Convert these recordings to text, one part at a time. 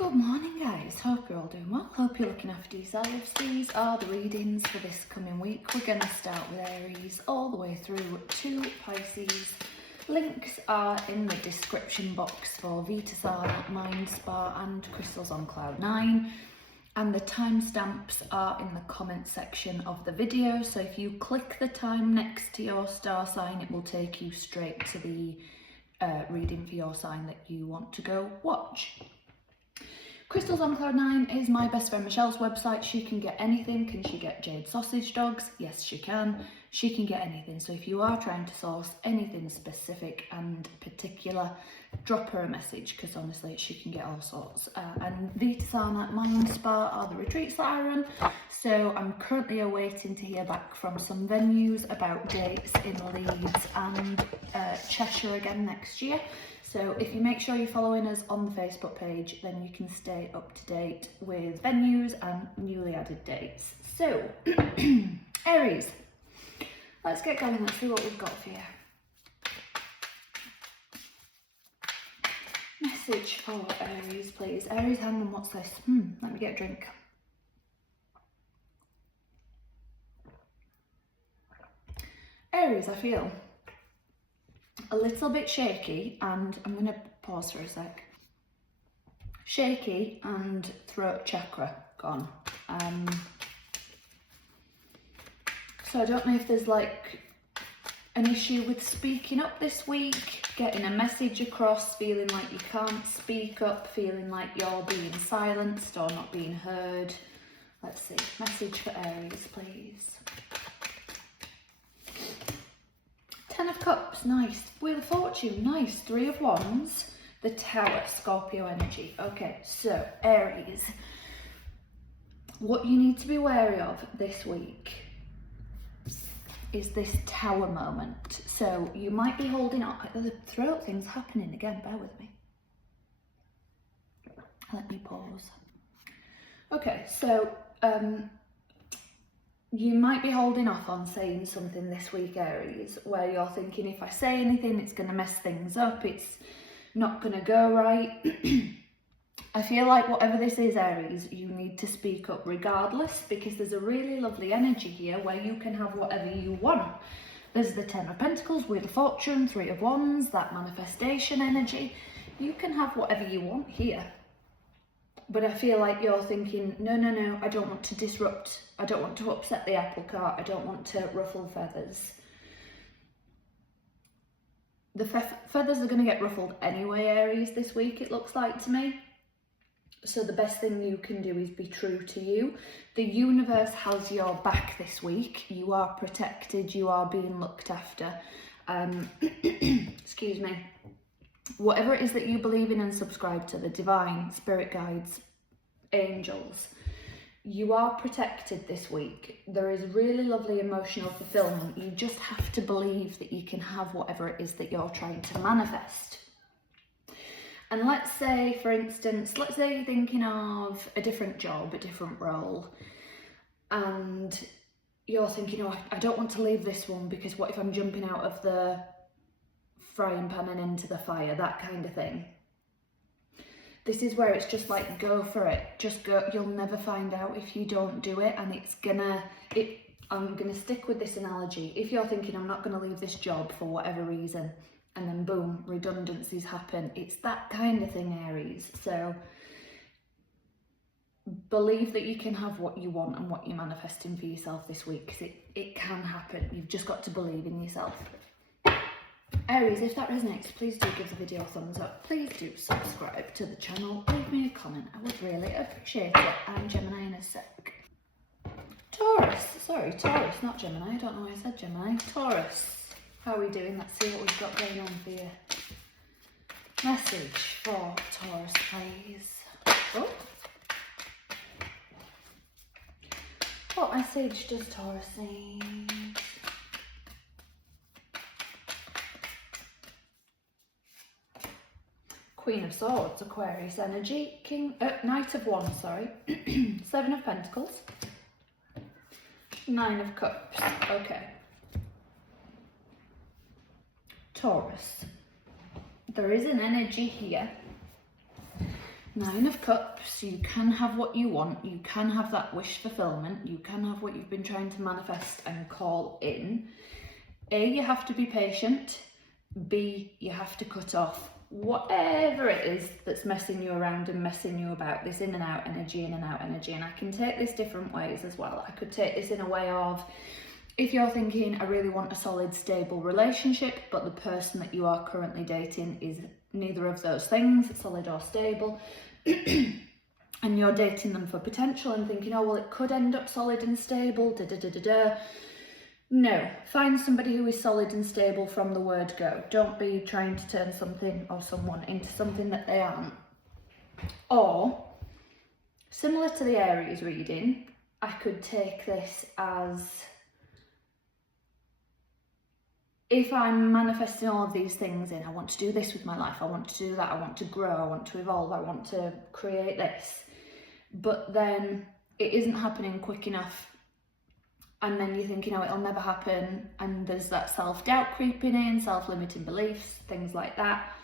Good morning guys, hope you're all doing well, hope you're looking after yourselves. These are the readings for this coming week. We're going to start with Aries all the way through to Pisces. Links are in the description box for Vita, Mind Spa and Crystals on Cloud 9. And the timestamps are in the comment section of the video, so if you click the time next to your star sign, it will take you straight to the reading for your sign that you want to go watch. Crystals on Cloud 9 is my best friend Michelle's website. She can get anything. Can she get jade sausage dogs? Yes, she can. She can get anything. So if you are trying to source anything specific and particular, drop her a message, because honestly, she can get all sorts. And Vita at Mind Spa are the retreats that I run. So I'm currently awaiting to hear back from some venues about dates in Leeds and Cheshire again next year. So if you make sure you're following us on the Facebook page, then you can stay up to date with venues and newly added dates. So, Aries, let's get going. Let's see what we've got for you. Message for Aries, please. Aries, hang on, what's this? Let me get a drink. Aries, I feel a little bit shaky, and I'm going to pause for a sec. Shaky and throat chakra gone. So I don't know if there's like an issue with speaking up this week, getting a message across, feeling like you can't speak up, feeling like you're being silenced or not being heard. Let's see, message for Aries, please. 10 of Cups, nice. Wheel of Fortune, nice. 3 of Wands, the Tower, Scorpio energy. Okay, so Aries, what you need to be wary of this week is this Tower moment. So you might be holding on. The throat thing's happening again, bear with me. Let me pause. Okay, so you might be holding off on saying something this week, Aries, where you're thinking, if I say anything, it's going to mess things up, it's not going to go right. I feel like whatever this is, Aries, you need to speak up regardless, because there's a really lovely energy here where you can have whatever you want. There's the 10 of Pentacles, Wheel of Fortune, 3 of Wands, that manifestation energy. You can have whatever you want here. But I feel like you're thinking, no, I don't want to disrupt. I don't want to upset the apple cart. I don't want to ruffle feathers. The feathers are going to get ruffled anyway, Aries, this week, it looks like to me. So the best thing you can do is be true to you. The universe has your back this week. You are protected. You are being looked after. Excuse me. Whatever it is that you believe in and subscribe to, the divine, spirit guides, angels, you are protected this week. There is really lovely emotional fulfillment. You just have to believe that you can have whatever it is that you're trying to manifest. And let's say, for instance, let's say you're thinking of a different job, a different role, and you're thinking, oh, I don't want to leave this one because what if I'm jumping out of the frying pan and into the fire, that kind of thing. This is where it's just like, go for it, just go. You'll never find out if you don't do it, and I'm gonna stick with this analogy. If you're thinking, I'm not gonna leave this job for whatever reason, and then boom, redundancies happen, it's that kind of thing, Aries. So believe that you can have what you want and what you're manifesting for yourself this week, because it can happen. You've just got to believe in yourself. Aries, if that resonates, please do give the video a thumbs up. Please do subscribe to the channel. Leave me a comment. I would really appreciate it. I'm Gemini in a sec. Taurus, not Gemini. I don't know why I said Gemini. Taurus, how are we doing? Let's see what we've got going on for you. Message for Taurus, please. Oh. What message does Taurus need? Queen of Swords, Aquarius energy, Knight of Wands, sorry, 7 of Pentacles, 9 of Cups, okay. Taurus, there is an energy here Nine of Cups, you can have what you want, you can have that wish fulfillment, you can have what you've been trying to manifest and call in. A, you have to be patient. B, you have to cut off whatever it is that's messing you around and messing you about, this in and out energy, in and out energy. And I can take this different ways as well. I could take this in a way of, if you're thinking, I really want a solid, stable relationship, but the person that you are currently dating is neither of those things, solid or stable, and you're dating them for potential and thinking, oh, well, it could end up solid and stable, da-da-da-da-da. No, find somebody who is solid and stable from the word go. Don't be trying to turn something or someone into something that they aren't. Or, similar to the Aries reading, I could take this as, if I'm manifesting all of these things in, I want to do this with my life, I want to do that, I want to grow, I want to evolve, I want to create this, but then it isn't happening quick enough, and then you think, it'll never happen, and there's that self-doubt creeping in, self-limiting beliefs, things like that.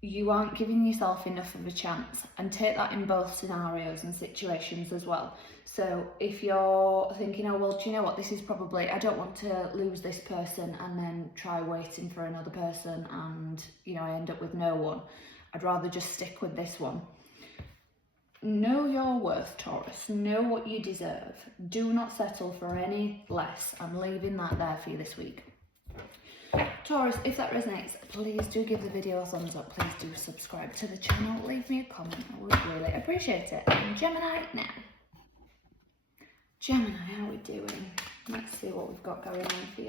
You aren't giving yourself enough of a chance, and take that in both scenarios and situations as well. So if you're thinking, oh, well, do you know what, this is probably, I don't want to lose this person and then try waiting for another person and, I end up with no one. I'd rather just stick with this one. Know your worth, Taurus. Know what you deserve. Do not settle for any less. I'm leaving that there for you this week. Taurus, if that resonates, please do give the video a thumbs up. Please do subscribe to the channel. Leave me a comment. I would really appreciate it. And Gemini now. Gemini, how are we doing? Let's see what we've got going on here.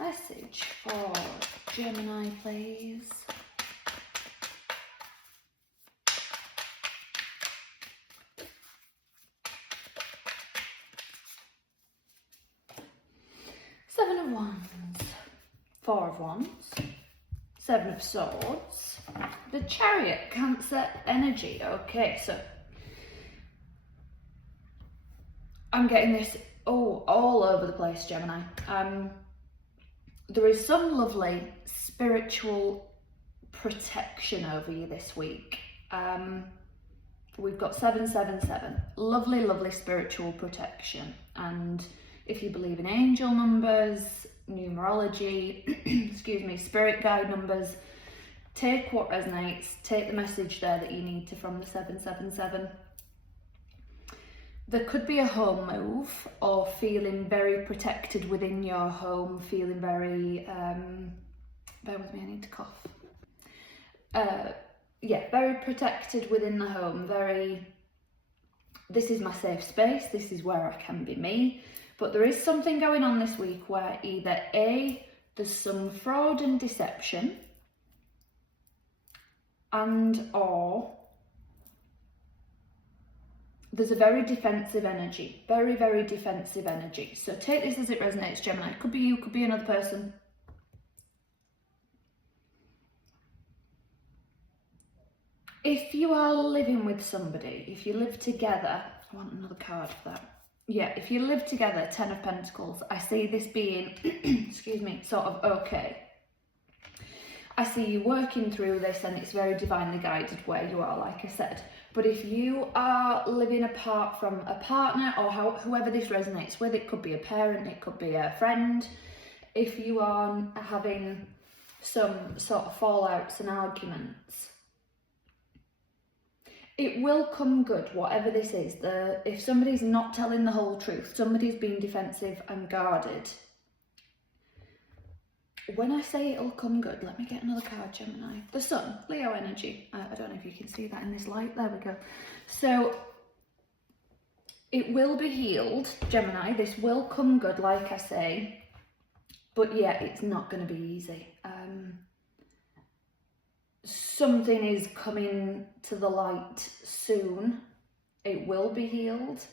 Message for Gemini, please. Seven of Wands, Four of Wands, Seven of Swords, the Chariot, Cancer energy. Okay, so I'm getting this all over the place, Gemini. There is some lovely spiritual protection over you this week. We've got 777, lovely, lovely spiritual protection. And if you believe in angel numbers, numerology, excuse me, spirit guide numbers, take what resonates, take the message there that you need to from the 777. There could be a home move, or feeling very protected within your home, feeling very, bear with me, I need to cough. Very protected within the home, this is my safe space, this is where I can be me. But there is something going on this week where either A, there's some fraud and deception, and or there's a very defensive energy, very, very defensive energy. So take this as it resonates, Gemini. It could be you, could be another person. If you are living with somebody, if you live together, I want another card for that. Yeah, if you live together, 10 of Pentacles, I see this being, excuse me, sort of okay. I see you working through this, and it's very divinely guided where you are, like I said. But if you are living apart from a partner, or whoever this resonates with, it could be a parent, it could be a friend. If you are having some sort of fallouts and arguments, it will come good, whatever this is. If somebody's not telling the whole truth, somebody's being defensive and guarded. When I say it'll come good, let me get another card, Gemini. The Sun, Leo energy. I don't know if you can see that in this light. There we go. So it will be healed, Gemini. This will come good, like I say. But yeah, it's not going to be easy. Something is coming to the light soon. It will be healed.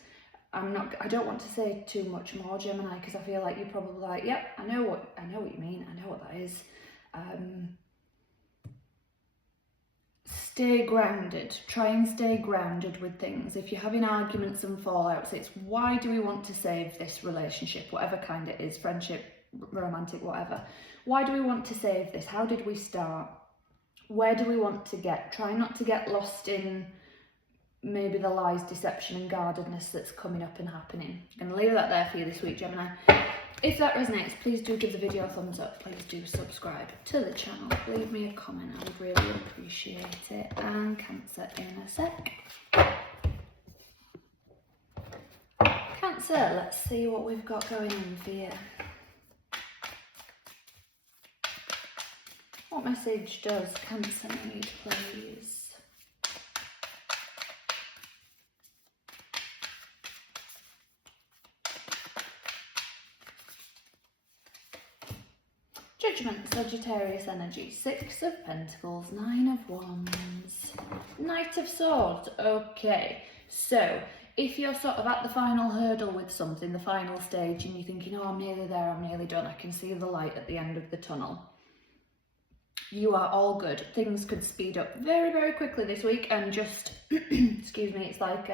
I don't want to say too much more, Gemini, because I feel like you're probably like, yep, I know what you mean. I know what that is. Stay grounded. Try and stay grounded with things. If you're having arguments and fallouts, it's why do we want to save this relationship, whatever kind it is, friendship, romantic, whatever. Why do we want to save this? How did we start? where do we want to get? Try not to get lost in maybe the lies, deception and guardedness that's coming up and happening. I'm going to leave that there for you this week, Gemini. If that resonates, please do give the video a thumbs up. Please do subscribe to the channel. Leave me a comment. I would really appreciate it. And Cancer in a sec. Cancer, let's see what we've got going on for you. What message does Cancer need, please? Judgment, Sagittarius energy, 6 of Pentacles, 9 of Wands, Knight of Swords. Okay, so if you're sort of at the final hurdle with something, the final stage, and you're thinking, oh, I'm nearly there, I'm nearly done, I can see the light at the end of the tunnel, you are all good. Things could speed up very, very quickly this week, and just, excuse me, it's like,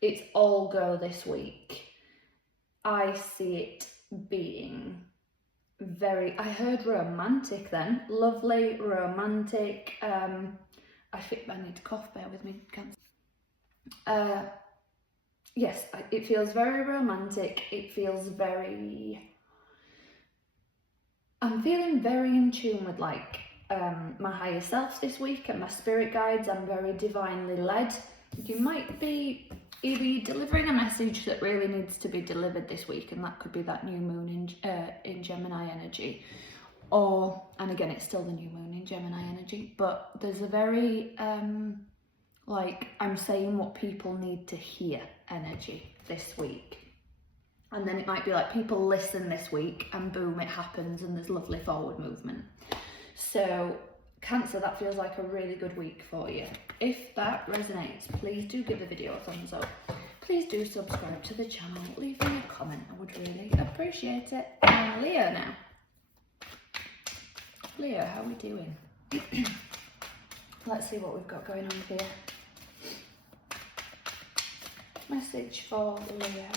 it's all go this week. I see it being very, I heard romantic then, lovely, romantic, I think I need to cough, bear with me, Cancer. Yes, it feels very romantic, it feels very, I'm feeling very in tune with like my higher self this week and my spirit guides. I'm very divinely led. You might be either delivering a message that really needs to be delivered this week, and that could be that new moon in Gemini energy, or, and again, it's still the new moon in Gemini energy, but there's a very like, I'm saying what people need to hear energy this week. And then it might be like people listen this week and boom, it happens and there's lovely forward movement. So Cancer, that feels like a really good week for you. If that resonates, please do give the video a thumbs up. Please do subscribe to the channel. Leave me a comment. I would really appreciate it. And Leo now. Leo, how are we doing? Let's see what we've got going on here. Message for Leo.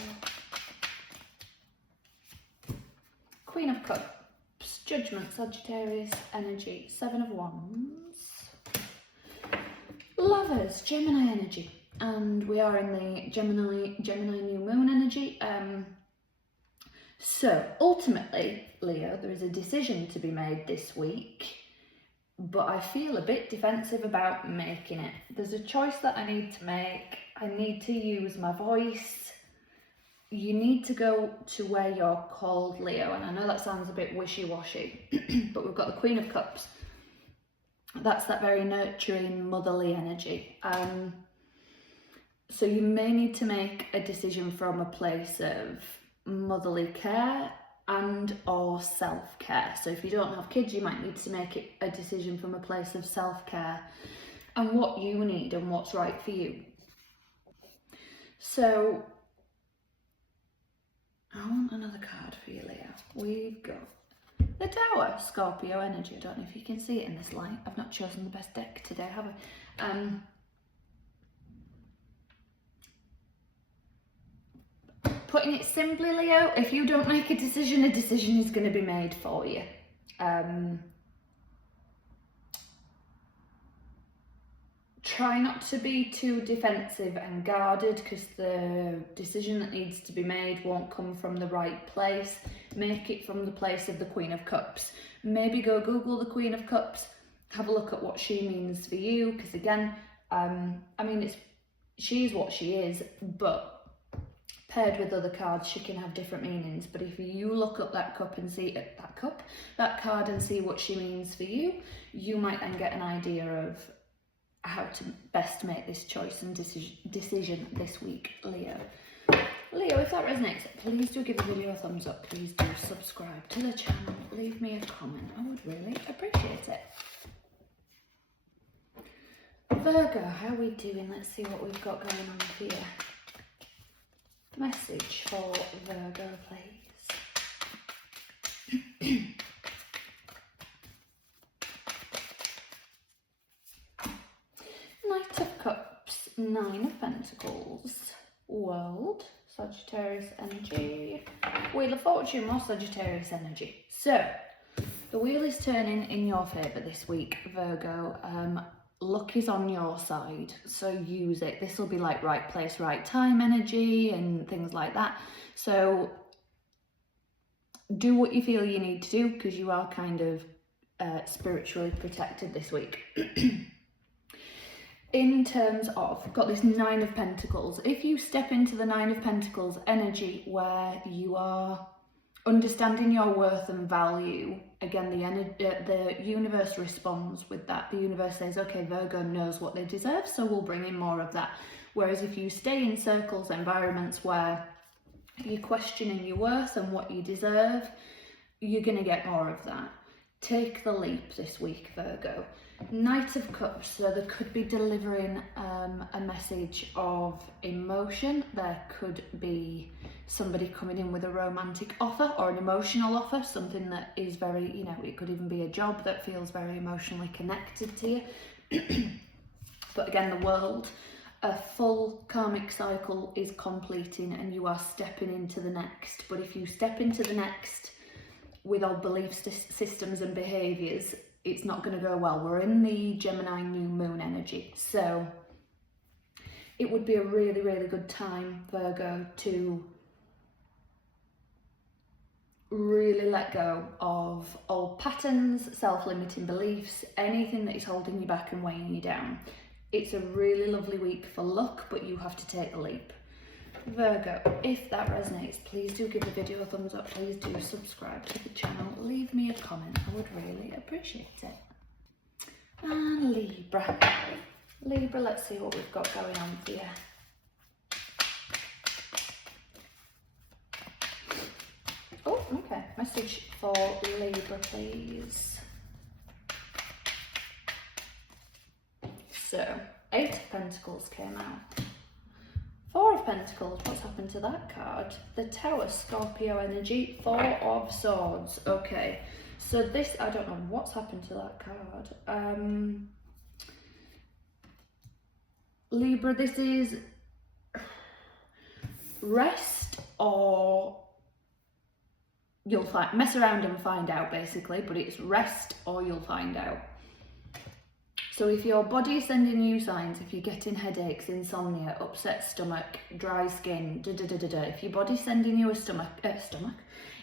Queen of Cups, Judgment, Sagittarius energy, 7 of Wands, Lovers, Gemini energy, and we are in the Gemini new moon energy. So ultimately, Leo, there is a decision to be made this week, but I feel a bit defensive about making it. There's a choice that I need to make. I need to use my voice. You need to go to where you're called, Leo, and I know that sounds a bit wishy-washy, but we've got the Queen of Cups. That's that very nurturing, motherly energy. So you may need to make a decision from a place of motherly care and or self-care. So if you don't have kids, you might need to make a decision from a place of self-care and what you need and what's right for you. So I want another card for you, Leo. We've got the Tower, Scorpio energy. I don't know if you can see it in this light. I've not chosen the best deck today, have I? Putting it simply, Leo, if you don't make a decision is going to be made for you. Try not to be too defensive and guarded, because the decision that needs to be made won't come from the right place. Make it from the place of the Queen of Cups. Maybe go Google the Queen of Cups, have a look at what she means for you, because again, I mean, she's what she is, but paired with other cards, she can have different meanings. But if you look up that cup and see that card and see what she means for you, you might then get an idea of how to best make this choice and decision this week, Leo. Leo, if that resonates, please do give the video a thumbs up. Please do subscribe to the channel. Leave me a comment. I would really appreciate it. Virgo, how are we doing? Let's see what we've got going on here. Message for Virgo, please. Knight of Cups, 9 of Pentacles, World, Sagittarius energy, Wheel of Fortune, more Sagittarius energy. So, The wheel is turning in your favour this week, Virgo. Luck is on your side, so use it. This will be like right place, right time energy and things like that. So do what you feel you need to do, because you are kind of spiritually protected this week. In terms of, got this 9 of Pentacles. If you step into the 9 of Pentacles energy where you are understanding your worth and value, again, the universe responds with that. The universe says, okay, Virgo knows what they deserve, so we'll bring in more of that. Whereas if you stay in circles, environments where you're questioning your worth and what you deserve, you're going to get more of that. Take the leap this week, Virgo. Knight of Cups, so there could be delivering a message of emotion. There could be somebody coming in with a romantic offer or an emotional offer, something that is very, you know, it could even be a job that feels very emotionally connected to you. But again, the world, a full karmic cycle is completing and you are stepping into the next. But if you step into the next with old belief systems and behaviours, it's not going to go well. We're in the Gemini new moon energy. So it would be a really, really good time, Virgo, to really let go of old patterns, self-limiting beliefs, anything that is holding you back and weighing you down. It's a really lovely week for luck, but you have to take the leap. Virgo, if that resonates, please do give the video a thumbs up. Please do subscribe to the channel. Leave me a comment. I would really appreciate it. And Libra. Libra, let's see what we've got going on for you. Oh, okay. Message for Libra, please. So, 8 of Pentacles came out. 4 of Pentacles, what's happened to that card? The Tower, Scorpio energy. 4 of Swords, okay. So this, I don't know what's happened to that card. Libra, this is rest, or you'll mess around and find out, basically, but it's rest or you'll find out. So if your body is sending you signs, if you're getting headaches, insomnia, upset stomach, dry skin, if your body's sending you a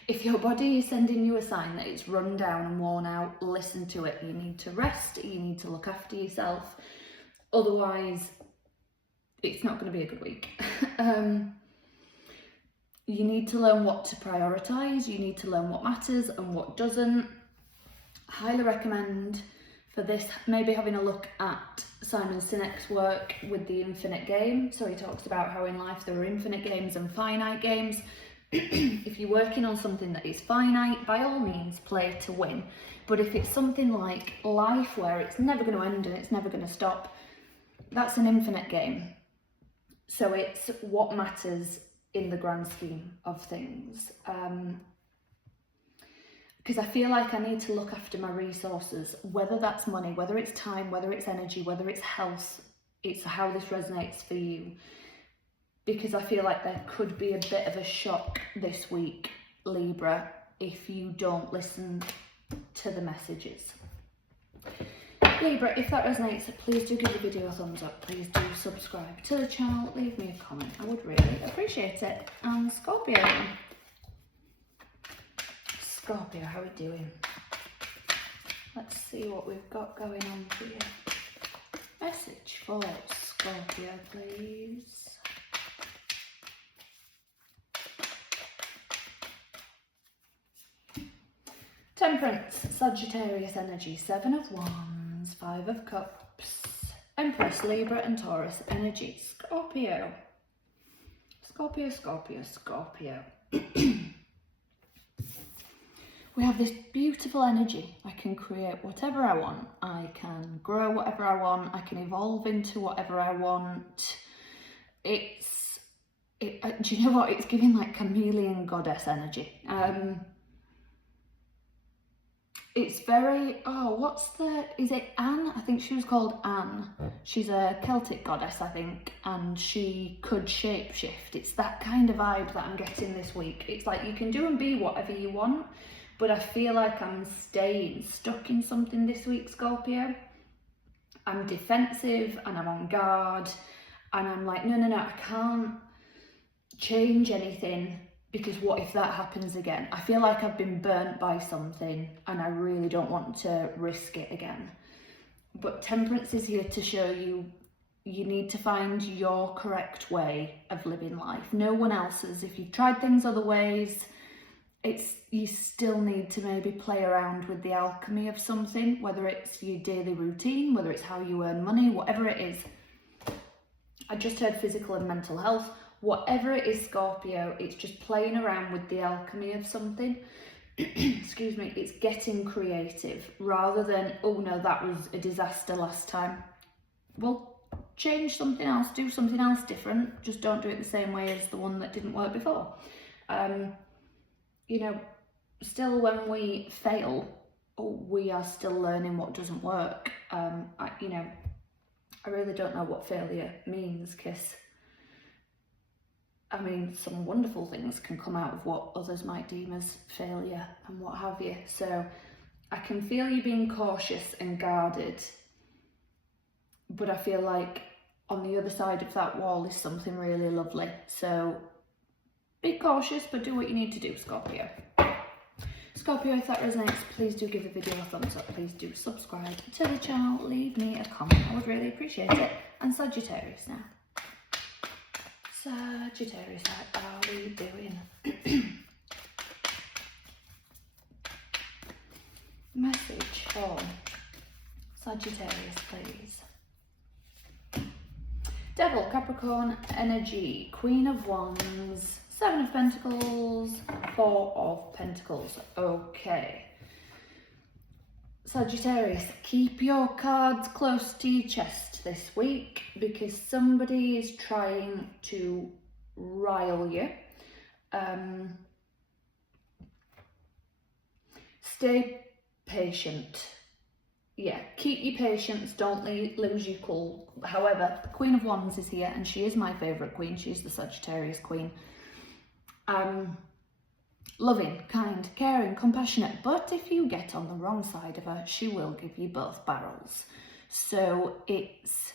if your body is sending you a sign that it's run down and worn out, listen to it. You need to rest, you need to look after yourself. Otherwise, it's not going to be a good week. You need to learn what to prioritise, you need to learn what matters and what doesn't. Highly recommend for this, maybe having a look at Simon Sinek's work with the infinite game. So he talks about how in life there are infinite games and finite games. If you're working on something that is finite, by all means play to win. But if it's something like life where it's never going to end and it's never going to stop, that's an infinite game. So it's what matters in the grand scheme of things. Because I feel like I need to look after my resources, whether that's money, whether it's time, whether it's energy, whether it's health. It's how this resonates for you. Because I feel like there could be a bit of a shock this week, Libra, if you don't listen to the messages. Libra, if that resonates, please do give the video a thumbs up. Please do subscribe to the channel. Leave me a comment. I would really appreciate it. And Scorpio. Scorpio, how are we doing? Let's see what we've got going on for you. Message for Scorpio, please. Temperance, Sagittarius energy, 7 of Wands, 5 of Cups, Empress, Libra and Taurus energy, Scorpio. Scorpio, Scorpio, Scorpio. We have this beautiful energy. I can create whatever I want. I can grow whatever I want. I can evolve into whatever I want. Do you know what? It's giving like chameleon goddess energy. It's very, is it Anne? I think she was called Anne. She's a Celtic goddess, I think, and she could shapeshift. It's that kind of vibe that I'm getting this week. It's like you can do and be whatever you want, but I feel like I'm staying stuck in something this week, Scorpio. I'm defensive and I'm on guard, and I'm like, no, I can't change anything, because what if that happens again? I feel like I've been burnt by something and I really don't want to risk it again. But Temperance is here to show you, you need to find your correct way of living life, no one else's. If you've tried things other ways, you still need to maybe play around with the alchemy of something, whether it's your daily routine, whether it's how you earn money, whatever it is. I just heard physical and mental health. Whatever it is, Scorpio, it's just playing around with the alchemy of something. Excuse me, it's getting creative rather than, oh no, that was a disaster last time. Well, change something else, do something else different, just don't do it the same way as the one that didn't work before. You know, still when we fail, we are still learning what doesn't work. You know, I really don't know what failure means, because I mean, some wonderful things can come out of what others might deem as failure and what have you. So I can feel you being cautious and guarded, but I feel like on the other side of that wall is something really lovely. So be cautious, but do what you need to do, Scorpio. Scorpio, if that resonates, please do give the video a thumbs up. Please do subscribe to the channel. Leave me a comment. I would really appreciate it. And Sagittarius now. Sagittarius, how are we doing? Message for Sagittarius, please. Devil, Capricorn, energy, Queen of Wands, Seven of Pentacles, Four of Pentacles. Okay. Sagittarius, keep your cards close to your chest this week, because somebody is trying to rile you. Stay patient. Yeah, keep your patience, don't lose your cool. However, the Queen of Wands is here, and she is my favourite queen. She's the Sagittarius queen. Loving, kind, caring, compassionate, but if you get on the wrong side of her, she will give you both barrels. So it's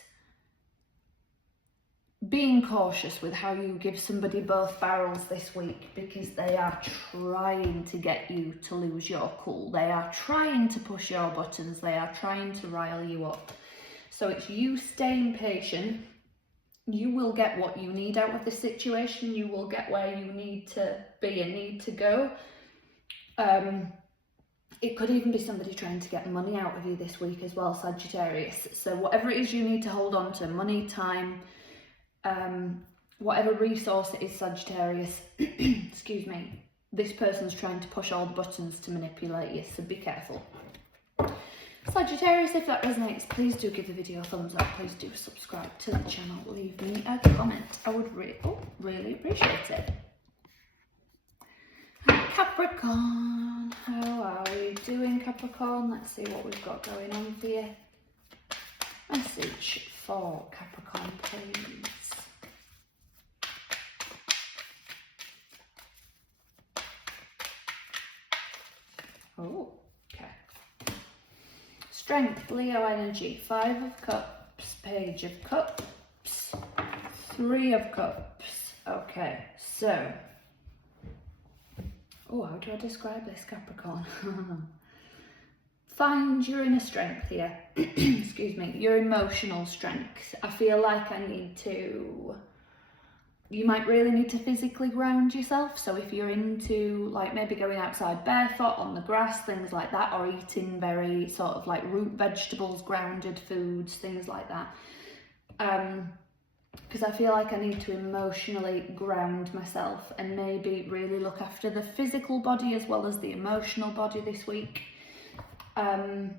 being cautious with how you give somebody both barrels this week, because they are trying to get you to lose your cool. They are trying to push your buttons. They are trying to rile you up. So it's you staying patient. You will get what you need out of the situation. You will get where you need to be and need to go. It could even be somebody trying to get money out of you this week as well, Sagittarius. So whatever it is you need to hold on to, money, time, whatever resource it is, Sagittarius, excuse me, this person's trying to push all the buttons to manipulate you, so be careful. Sagittarius, if that resonates, please do give the video a thumbs up. Please do subscribe to the channel. Leave me a comment. I would really appreciate it. Capricorn, how are we doing, Capricorn? Let's see what we've got going on for you. Message for Capricorn, please. Oh, okay. Strength, Leo energy, Five of Cups, Page of Cups, Three of Cups. Okay, so, oh, how do I describe this, Capricorn? Find your inner strength here. Excuse me, your emotional strength. I feel like you might really need to physically ground yourself. So if you're into like maybe going outside barefoot on the grass, things like that, or eating very sort of like root vegetables, grounded foods, things like that. Because I feel like I need to emotionally ground myself and maybe really look after the physical body as well as the emotional body this week. And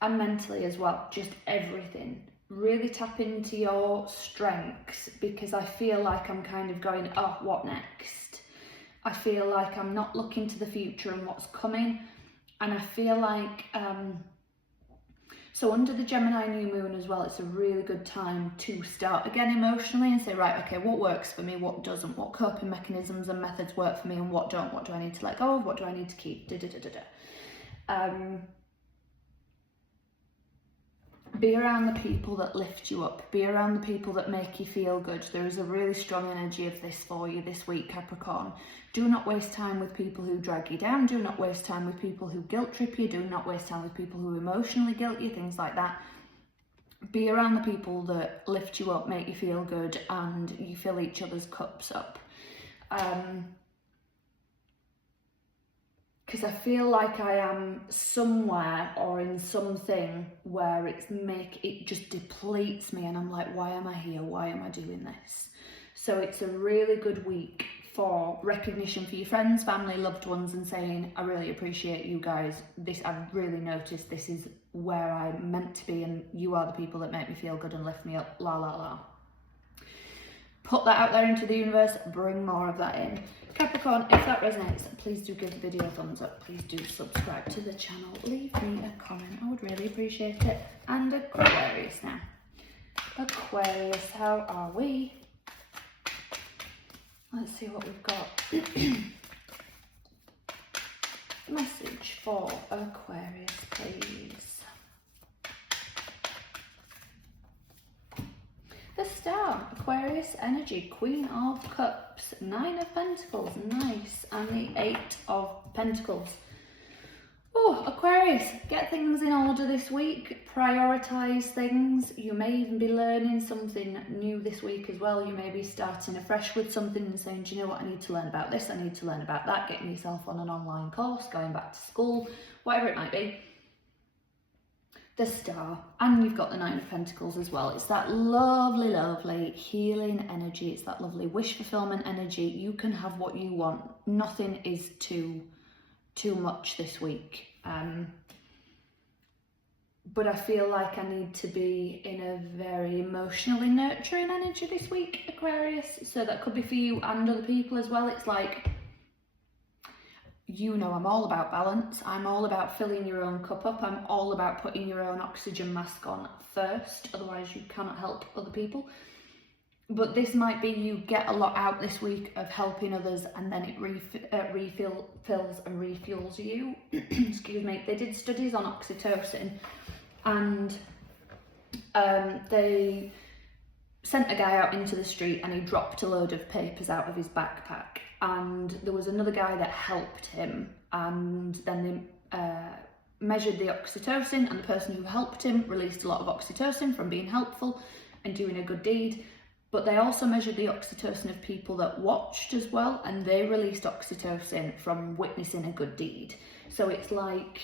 mentally as well, just everything. Really tap into your strengths, because I feel like I'm kind of going, oh, what next? I feel like I'm not looking to the future and what's coming, and I feel like So under the Gemini new moon as well, it's a really good time to start again emotionally and say, right, okay, what works for me, what doesn't, what coping mechanisms and methods work for me and what don't, what do I need to let go of, what do I need to keep, Be around the people that lift you up. Be around the people that make you feel good. There is a really strong energy of this for you this week, Capricorn. Do not waste time with people who drag you down. Do not waste time with people who guilt trip you. Do not waste time with people who emotionally guilt you, things like that. Be around the people that lift you up, make you feel good, and you fill each other's cups up. Because I feel like I am somewhere or in something where it just depletes me, and I'm like, why am I here? Why am I doing this? So it's a really good week for recognition for your friends, family, loved ones, and saying, I really appreciate you guys. I've really noticed this is where I'm meant to be, and you are the people that make me feel good and lift me up, la la la. Put that out there into the universe, bring more of that in. Capricorn, if that resonates, please do give the video a thumbs up. Please do subscribe to the channel. Leave me a comment. I would really appreciate it. And Aquarius now. Aquarius, how are we? Let's see what we've got. Message for Aquarius, please. The Star, Aquarius energy, Queen of Cups, 9 of Pentacles, nice, and the 8 of Pentacles. Oh, Aquarius, get things in order this week, prioritise things. You may even be learning something new this week as well. You may be starting afresh with something and saying, do you know what, I need to learn about this, I need to learn about that, getting yourself on an online course, going back to school, whatever it might be. The Star, and you've got the 9 of Pentacles as well. It's that lovely, lovely healing energy. It's that lovely wish fulfillment energy. You can have what you want. Nothing is too much this week. But I feel like I need to be in a very emotionally nurturing energy this week, Aquarius. So that could be for you and other people as well. It's like, you know, I'm all about balance. I'm all about filling your own cup up. I'm all about putting your own oxygen mask on first. Otherwise you cannot help other people. But this might be you get a lot out this week of helping others, and then it refills and refuels you. Excuse me. They did studies on oxytocin, and they sent a guy out into the street and he dropped a load of papers out of his backpack, and there was another guy that helped him, and then they measured the oxytocin, and the person who helped him released a lot of oxytocin from being helpful and doing a good deed. But they also measured the oxytocin of people that watched as well, and they released oxytocin from witnessing a good deed. So it's like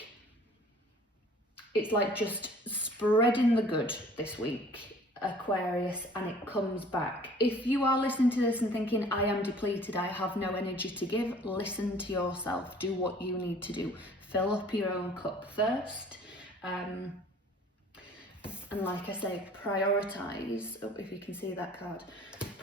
just spreading the good this week, Aquarius, and it comes back. If you are listening to this and thinking, I am depleted, I have no energy to give, listen to yourself. Do what you need to do. Fill up your own cup first. And like I say, prioritise, if you can see that card,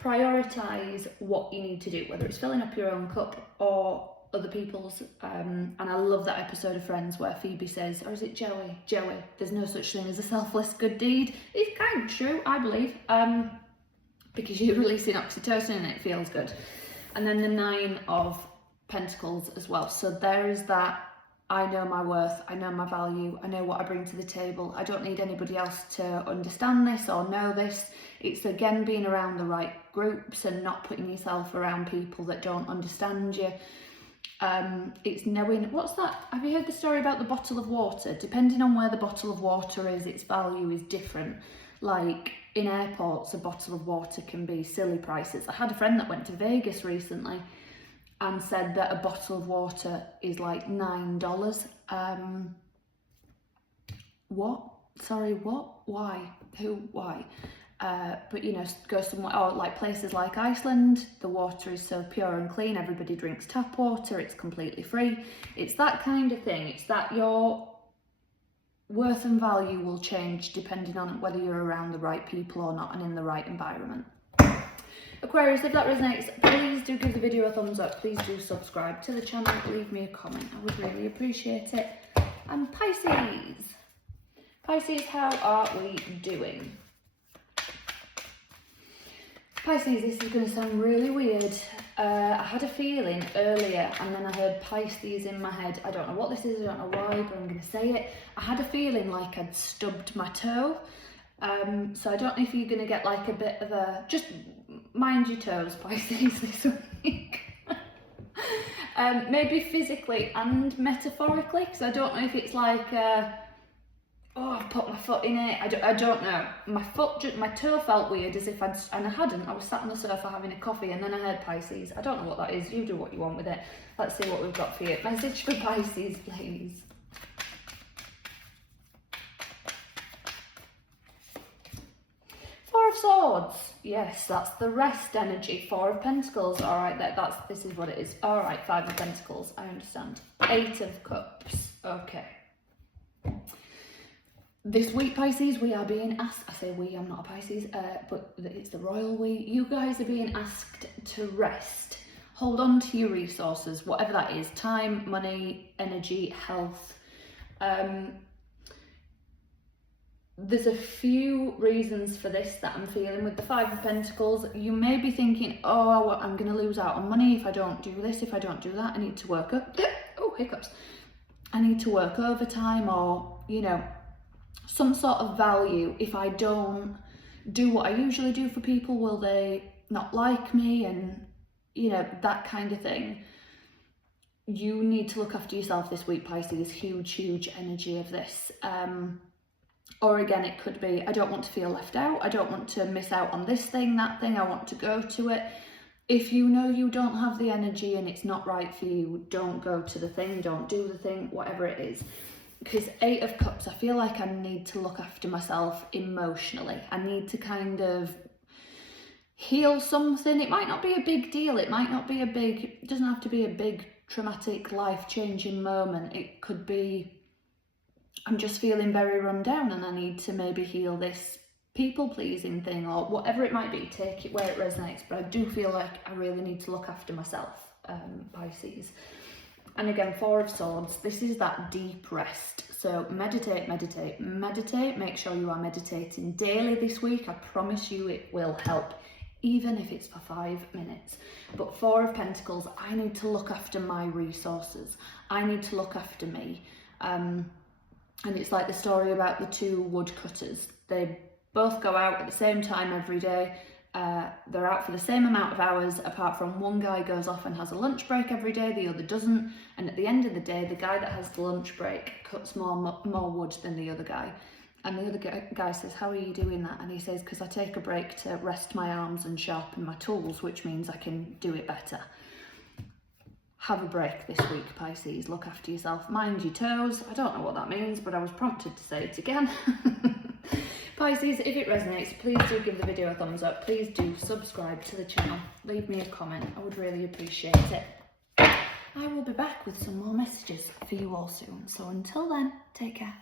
prioritise what you need to do, whether it's filling up your own cup or other people's. And I love that episode of Friends where Phoebe says, or is it Joey, there's no such thing as a selfless good deed. It's kind of true, I believe, because you're releasing oxytocin and it feels good. And then the 9 of Pentacles as well. So there is that, I know my worth, I know my value, I know what I bring to the table. I don't need anybody else to understand this or know this. It's again being around the right groups and not putting yourself around people that don't understand you. It's knowing, what's that? Have you heard the story about the bottle of water? Depending on where the bottle of water is, its value is different. Like in airports, a bottle of water can be silly prices. I had a friend that went to Vegas recently and said that a bottle of water is like $9. What? Sorry, what? Why? Who? Why? But you know, go somewhere, or like places like Iceland, the water is so pure and clean, everybody drinks tap water, it's completely free. It's that kind of thing. It's that your worth and value will change depending on whether you're around the right people or not and in the right environment. Aquarius, if that resonates, please do give the video a thumbs up. Please do subscribe to the channel. Leave me a comment. I would really appreciate it. And Pisces. Pisces, how are we doing? Pisces, this is going to sound really weird. I had a feeling earlier and then I heard Pisces in my head. I don't know what this is, I don't know why, but I'm going to say it. I had a feeling like I'd stubbed my toe. So I don't know if you're going to get like a bit of a, just mind your toes, Pisces, this week. Maybe physically and metaphorically, because I don't know if it's like, oh, I've put my foot in it. I don't know. My toe felt weird, as if and I hadn't. I was sat on the sofa having a coffee, and then I heard Pisces. I don't know what that is. You do what you want with it. Let's see what we've got for you. Message for Pisces, please. Four of Swords. Yes, that's the rest energy. Four of Pentacles. All right, this is what it is. All right, Five of Pentacles. I understand. Eight of Cups. Okay. This week, Pisces, we are being asked, I say we, I'm not a Pisces, but it's the royal we. You guys are being asked to rest. Hold on to your resources, whatever that is. Time, money, energy, health. There's a few reasons for this that I'm feeling with the Five of Pentacles. You may be thinking, oh, I'm going to lose out on money if I don't do this, if I don't do that. I need to work up. Oh, hiccups. I need to work overtime, or, you know, some sort of value. If I don't do what I usually do for people, will they not like me? And, you know, that kind of thing. You need to look after yourself this week, Pisces. Huge energy of this. Or again, it could be, I don't want to feel left out. I don't want to miss out on this thing, that thing. I want to go to it. If you know you don't have the energy and it's not right for you, don't go to the thing, don't do the thing, whatever it is. Because Eight of Cups, I feel like I need to look after myself emotionally. I need to kind of heal something. It might not be a big deal. It might not be it doesn't have to be a big traumatic life-changing moment. It could be, I'm just feeling very run down and I need to maybe heal this people-pleasing thing, or whatever it might be. Take it where it resonates. But I do feel like I really need to look after myself, Pisces. And again, Four of Swords, this is that deep rest. So meditate. Make sure you are meditating daily this week. I promise you it will help, even if it's for 5 minutes. But Four of Pentacles, I need to look after my resources. I need to look after me. And it's like the story about the two woodcutters. They both go out at the same time every day. They're out for the same amount of hours, apart from one guy goes off and has a lunch break every day, the other doesn't. And at the end of the day, the guy that has the lunch break cuts more wood than the other guy. And the other guy says, how are you doing that? And he says, because I take a break to rest my arms and sharpen my tools, which means I can do it better. Have a break this week, Pisces. Look after yourself. Mind your toes. I don't know what that means, but I was prompted to say it again. Pisces, if it resonates, please do give the video a thumbs up. Please do subscribe to the channel. Leave me a comment. I would really appreciate it. I will be back with some more messages for you all soon. So until then, take care.